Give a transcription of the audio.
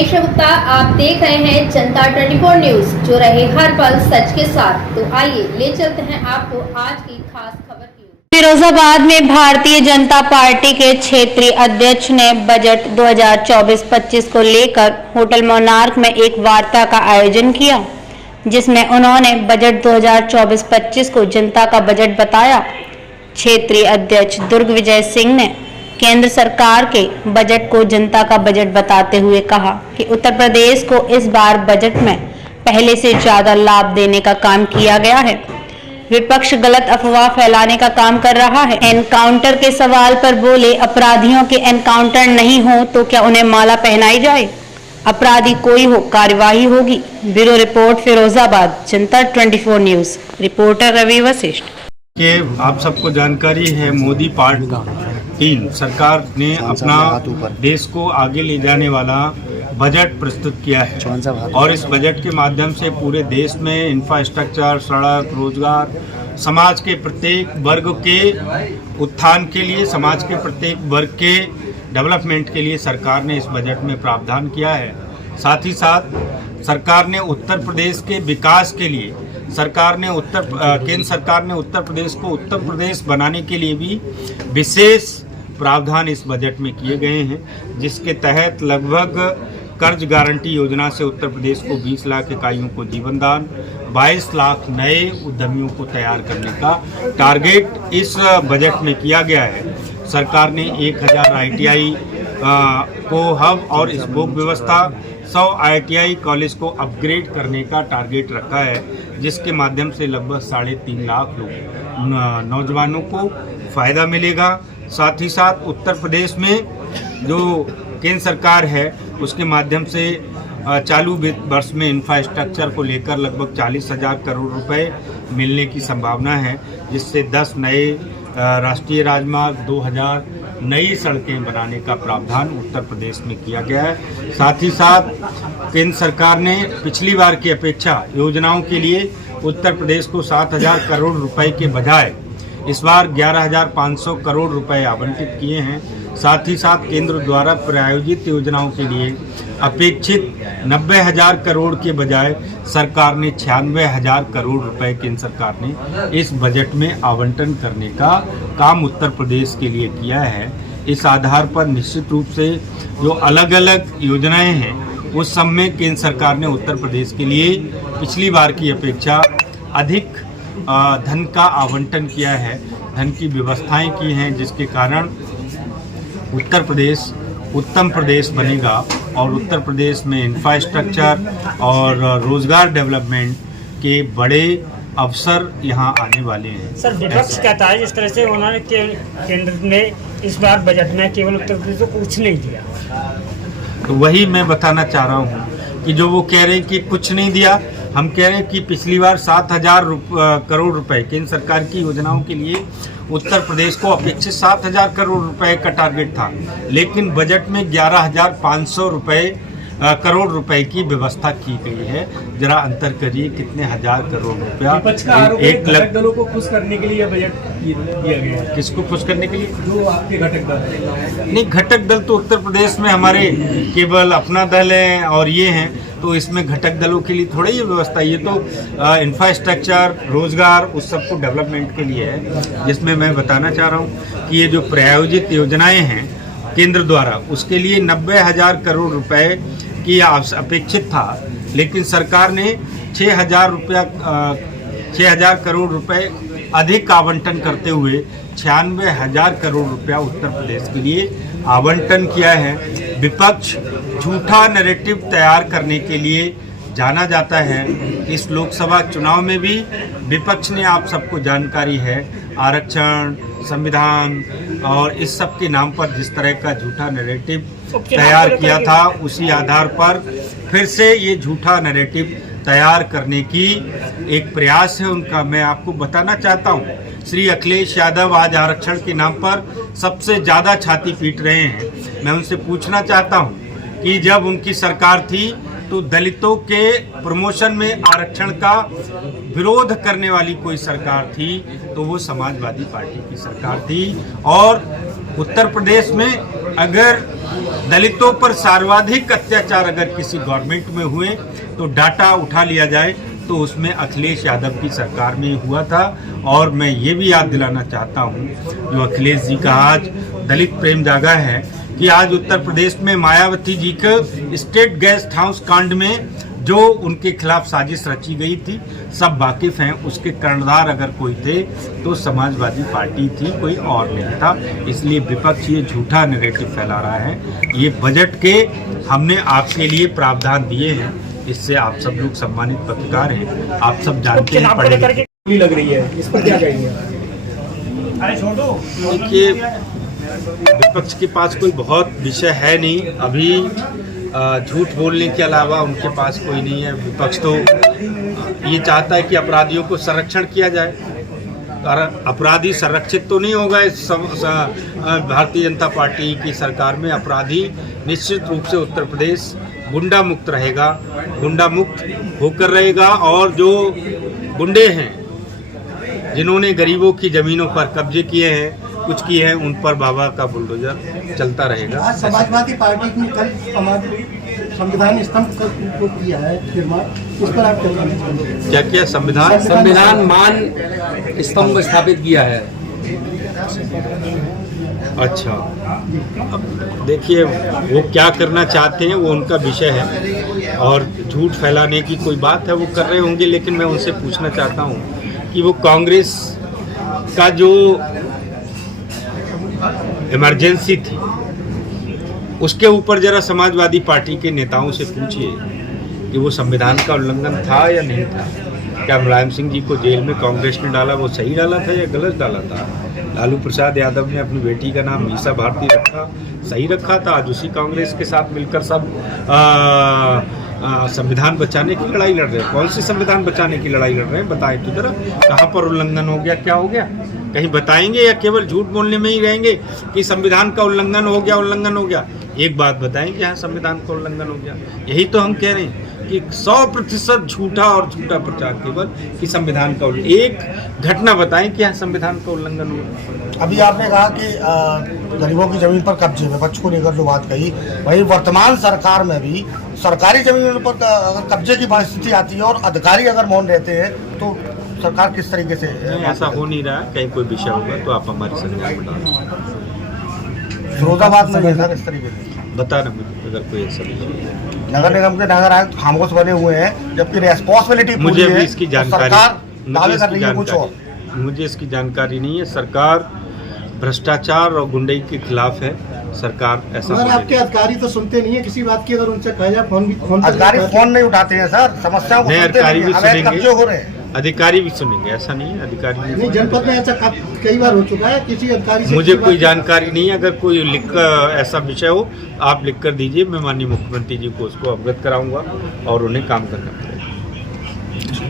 मैं ईशा गुप्ता, आप देख रहे हैं जनता 24 न्यूज, जो रहे हर पल सच के साथ। तो आइए ले चलते हैं आपको आज की खास खबर की। फिरोजाबाद में भारतीय जनता पार्टी के क्षेत्रीय अध्यक्ष ने बजट 2024-25 को लेकर होटल मोनार्क में एक वार्ता का आयोजन किया, जिसमें उन्होंने बजट 2024-25 को जनता का बजट बताया। क्षेत्रीय अध्यक्ष दुर्ग विजय सिंह ने केंद्र सरकार के बजट को जनता का बजट बताते हुए कहा कि उत्तर प्रदेश को इस बार बजट में पहले से ज्यादा लाभ देने का काम किया गया है। विपक्ष गलत अफवाह फैलाने का काम कर रहा है। एनकाउंटर के सवाल पर बोले, अपराधियों के एनकाउंटर नहीं हो तो क्या उन्हें माला पहनाई जाए? अपराधी कोई हो, कार्यवाही होगी। ब्यूरो रिपोर्ट, फिरोजाबाद, जनता 24 न्यूज। रिपोर्टर रवि वशिष्ठ। कि आप सबको जानकारी है, मोदी पार्ट 3 सरकार ने अपना देश को आगे ले जाने वाला बजट प्रस्तुत किया है और इस बजट के माध्यम से पूरे देश में इंफ्रास्ट्रक्चर, सड़क, रोजगार, समाज के प्रत्येक वर्ग के उत्थान के लिए, समाज के प्रत्येक वर्ग के डेवलपमेंट के लिए सरकार ने इस बजट में प्रावधान किया है। साथ ही साथ सरकार ने उत्तर प्रदेश के विकास के लिए केंद्र सरकार ने उत्तर प्रदेश को उत्तर प्रदेश बनाने के लिए भी विशेष प्रावधान इस बजट में किए गए हैं, जिसके तहत लगभग कर्ज गारंटी योजना से उत्तर प्रदेश को 20 लाख इकाइयों को जीवन दान, 22 लाख नए उद्यमियों को तैयार करने का टारगेट इस बजट में किया गया है। सरकार ने 1000 ITI को हब और स्पोक व्यवस्था, 100 ITI कॉलेज को अपग्रेड करने का टारगेट रखा है, जिसके माध्यम से लगभग 3.5 लाख नौजवानों को फ़ायदा मिलेगा। साथ ही साथ उत्तर प्रदेश में जो केंद्र सरकार है उसके माध्यम से चालू वर्ष में इंफ्रास्ट्रक्चर को लेकर लगभग 40,000 करोड़ रुपए मिलने की संभावना है, जिससे 10 नए राष्ट्रीय राजमार्ग, 2000 नई सड़कें बनाने का प्रावधान उत्तर प्रदेश में किया गया है। साथ ही साथ केंद्र सरकार ने पिछली बार की अपेक्षा योजनाओं के लिए उत्तर प्रदेश को 7,000 करोड़ रुपए के बजाय इस बार 11,500 करोड़ रुपए आवंटित किए हैं। साथ ही साथ केंद्र द्वारा प्रायोजित योजनाओं के लिए अपेक्षित 90,000 करोड़ के बजाय सरकार ने 96,000 करोड़ रुपए केंद्र सरकार ने इस बजट में आवंटन करने का काम उत्तर प्रदेश के लिए किया है। इस आधार पर निश्चित रूप से जो अलग अलग योजनाएं हैं उस सब में केंद्र सरकार ने उत्तर प्रदेश के लिए पिछली बार की अपेक्षा अधिक धन का आवंटन किया है, धन की व्यवस्थाएं की हैं, जिसके कारण उत्तर प्रदेश उत्तम प्रदेश बनेगा और उत्तर प्रदेश में इंफ्रास्ट्रक्चर और रोजगार डेवलपमेंट के बड़े अवसर यहाँ आने वाले हैं। सर, विपक्ष कहता है जिस तरह से उन्होंने केंद्र ने इस बार बजट में केवल उत्तर प्रदेश को कुछ नहीं दिया, तो वही मैं बताना चाह रहा हूँ कि जो वो कह रहे हैं कि कुछ नहीं दिया, हम कह रहे हैं कि पिछली बार 7,000 करोड़ रुपए केंद्र सरकार की योजनाओं के लिए उत्तर प्रदेश को अपेक्षित 7,000 करोड़ रुपए का टारगेट था, लेकिन बजट में 11,500 करोड़ रुपए की व्यवस्था की गई है। जरा अंतर करिए, कितने हजार करोड़ रुपया एक लाख दलों को खुश करने के लिए बजट दिया गया है। किसको खुश करने के लिए? जो आपके घटक दल नहीं, घटक दल तो उत्तर प्रदेश में हमारे केवल अपना दल है और ये हैं, तो इसमें घटक दलों के लिए थोड़ा ही व्यवस्था, ये तो इंफ्रास्ट्रक्चर, रोजगार, उस सब को डेवलपमेंट के लिए है। जिसमें मैं बताना चाह रहा हूँ कि ये जो प्रायोजित योजनाएं हैं केंद्र द्वारा, उसके लिए 90,000 करोड़ रुपए की अपेक्षित था, लेकिन सरकार ने 6,000 करोड़ रुपए अधिक आवंटन करते हुए 96,000 करोड़ रुपया उत्तर प्रदेश के लिए आवंटन किया है। विपक्ष झूठा नैरेटिव तैयार करने के लिए जाना जाता है। इस लोकसभा चुनाव में भी विपक्ष ने, आप सबको जानकारी है, आरक्षण, संविधान और इस सब के नाम पर जिस तरह का झूठा नैरेटिव तैयार किया था, उसी आधार पर फिर से ये झूठा नैरेटिव तैयार करने की एक प्रयास है उनका। मैं आपको बताना चाहता हूँ, श्री अखिलेश यादव आज आरक्षण के नाम पर सबसे ज़्यादा छाती पीट रहे हैं। मैं उनसे पूछना चाहता हूँ कि जब उनकी सरकार थी तो दलितों के प्रमोशन में आरक्षण का विरोध करने वाली कोई सरकार थी तो वो समाजवादी पार्टी की सरकार थी। और उत्तर प्रदेश में अगर दलितों पर सर्वाधिक अत्याचार अगर किसी गवर्नमेंट में हुए तो डाटा उठा लिया जाए तो उसमें अखिलेश यादव की सरकार में हुआ था। और मैं ये भी याद दिलाना चाहता हूँ जो अखिलेश जी का आज दलित प्रेम जागा है कि आज उत्तर प्रदेश में मायावती जी के स्टेट गेस्ट हाउस कांड में जो उनके खिलाफ साजिश रची गई थी, सब वाकिफ हैं। उसके कर्णधार अगर कोई थे तो समाजवादी पार्टी थी, कोई और नहीं था। इसलिए विपक्ष ये झूठा नैरेटिव फैला रहा है। ये बजट के हमने आपके लिए प्रावधान दिए हैं, इससे आप सब लोग सम्मानित पत्रकार हैं, आप सब जानते हैं। पढ़े नहीं लग रही है, इस पर क्या कहेंगे? देखिए, विपक्ष के पास कोई बहुत विषय है नहीं अभी, झूठ बोलने के अलावा उनके पास कोई नहीं है। विपक्ष तो ये चाहता है कि अपराधियों को संरक्षण किया जाए, और अपराधी संरक्षित तो नहीं होगा। इस भारतीय जनता पार्टी की सरकार में अपराधी निश्चित रूप से उत्तर प्रदेश गुंडा मुक्त रहेगा, गुंडा मुक्त होकर रहेगा। और जो गुंडे हैं जिन्होंने गरीबों की ज़मीनों पर कब्जे किए हैं, कुछ किए हैं, उन पर बाबा का बुलडोजर चलता रहेगा। आज समाजवादी पार्टी ने कल संविधान स्तंभ का उपयोग किया है फिल्म, इस पर आप क्या किया? संविधान मान स्तंभ स्थापित किया है। अच्छा, अब देखिए वो क्या करना चाहते हैं वो उनका विषय है, और झूठ फैलाने की कोई बात है वो कर रहे होंगे। लेकिन मैं उनसे पूछना चाहता हूँ कि वो कांग्रेस का जो इमरजेंसी थी उसके ऊपर जरा समाजवादी पार्टी के नेताओं से पूछिए कि वो संविधान का उल्लंघन था या नहीं था। क्या मुलायम सिंह जी को जेल में कांग्रेस ने डाला, वो सही डाला था या गलत डाला था? लालू प्रसाद यादव ने अपनी बेटी का नाम मीसा भारती रखा, सही रखा था? आज उसी कांग्रेस के साथ मिलकर सब संविधान बचाने की लड़ाई लड़ रहे हैं। कौन सी संविधान बचाने की लड़ाई लड़ रहे हैं? बताएं तो जरा, कहाँ पर उल्लंघन हो गया, क्या हो गया? कहीं बताएंगे या केवल झूठ बोलने में ही रहेंगे कि संविधान का उल्लंघन हो गया, उल्लंघन हो गया? एक बात बताएं कि हाँ संविधान का उल्लंघन हो गया। यही तो हम कह रहे हैं कि 100% झूठा और झूठा प्रचार केवल कि संविधान का एक घटना बताएं कि हाँ संविधान का उल्लंघन हुआ। अभी आपने कहा कि गरीबों की जमीन पर कब्जे में बच्चों को लेकर जो बात कही, वही वर्तमान सरकार में भी सरकारी जमीन पर अगर कब्जे की परिस्थिति आती है और अधिकारी अगर मौन रहते हैं तो सरकार किस तरीके से? ऐसा हो नहीं रहा। कहीं कोई विषय होगा तो आप हमारे संज्ञान में डालें। फिरोजाबाद में सर इस तरीके से बता ना मुझे अगर कोई ऐसा विषय। नगर निगम के नगर आयुक्त खामोश बने हुए हैं, जबकि रेस्पॉन्सिबिलिटी मुझे भी इसकी जानकारी, दावे कर रही है कुछ और। मुझे इसकी जानकारी नहीं है। सरकार भ्रष्टाचार और गुंडई के खिलाफ है। सरकार ऐसा मगर आपके अधिकारी तो सुनते नहीं है किसी बात की, अगर उनसे कहा जाए फोन अधिकारी फोन नहीं उठाते हैं सर, समस्याओं को अधिकारी भी सुनेंगे, हो रहे हैं, अधिकारी भी सुनेंगे। ऐसा नहीं है, अधिकारी नहीं। जनपद में ऐसा कई बार हो चुका है, किसी अधिकारी से मुझे कोई जानकारी नहीं है। अगर कोई लिख कर ऐसा विषय हो आप लिख कर दीजिए, मैं माननीय मुख्यमंत्री जी को उसको अवगत कराऊंगा और उन्हें काम करना पड़ेगा।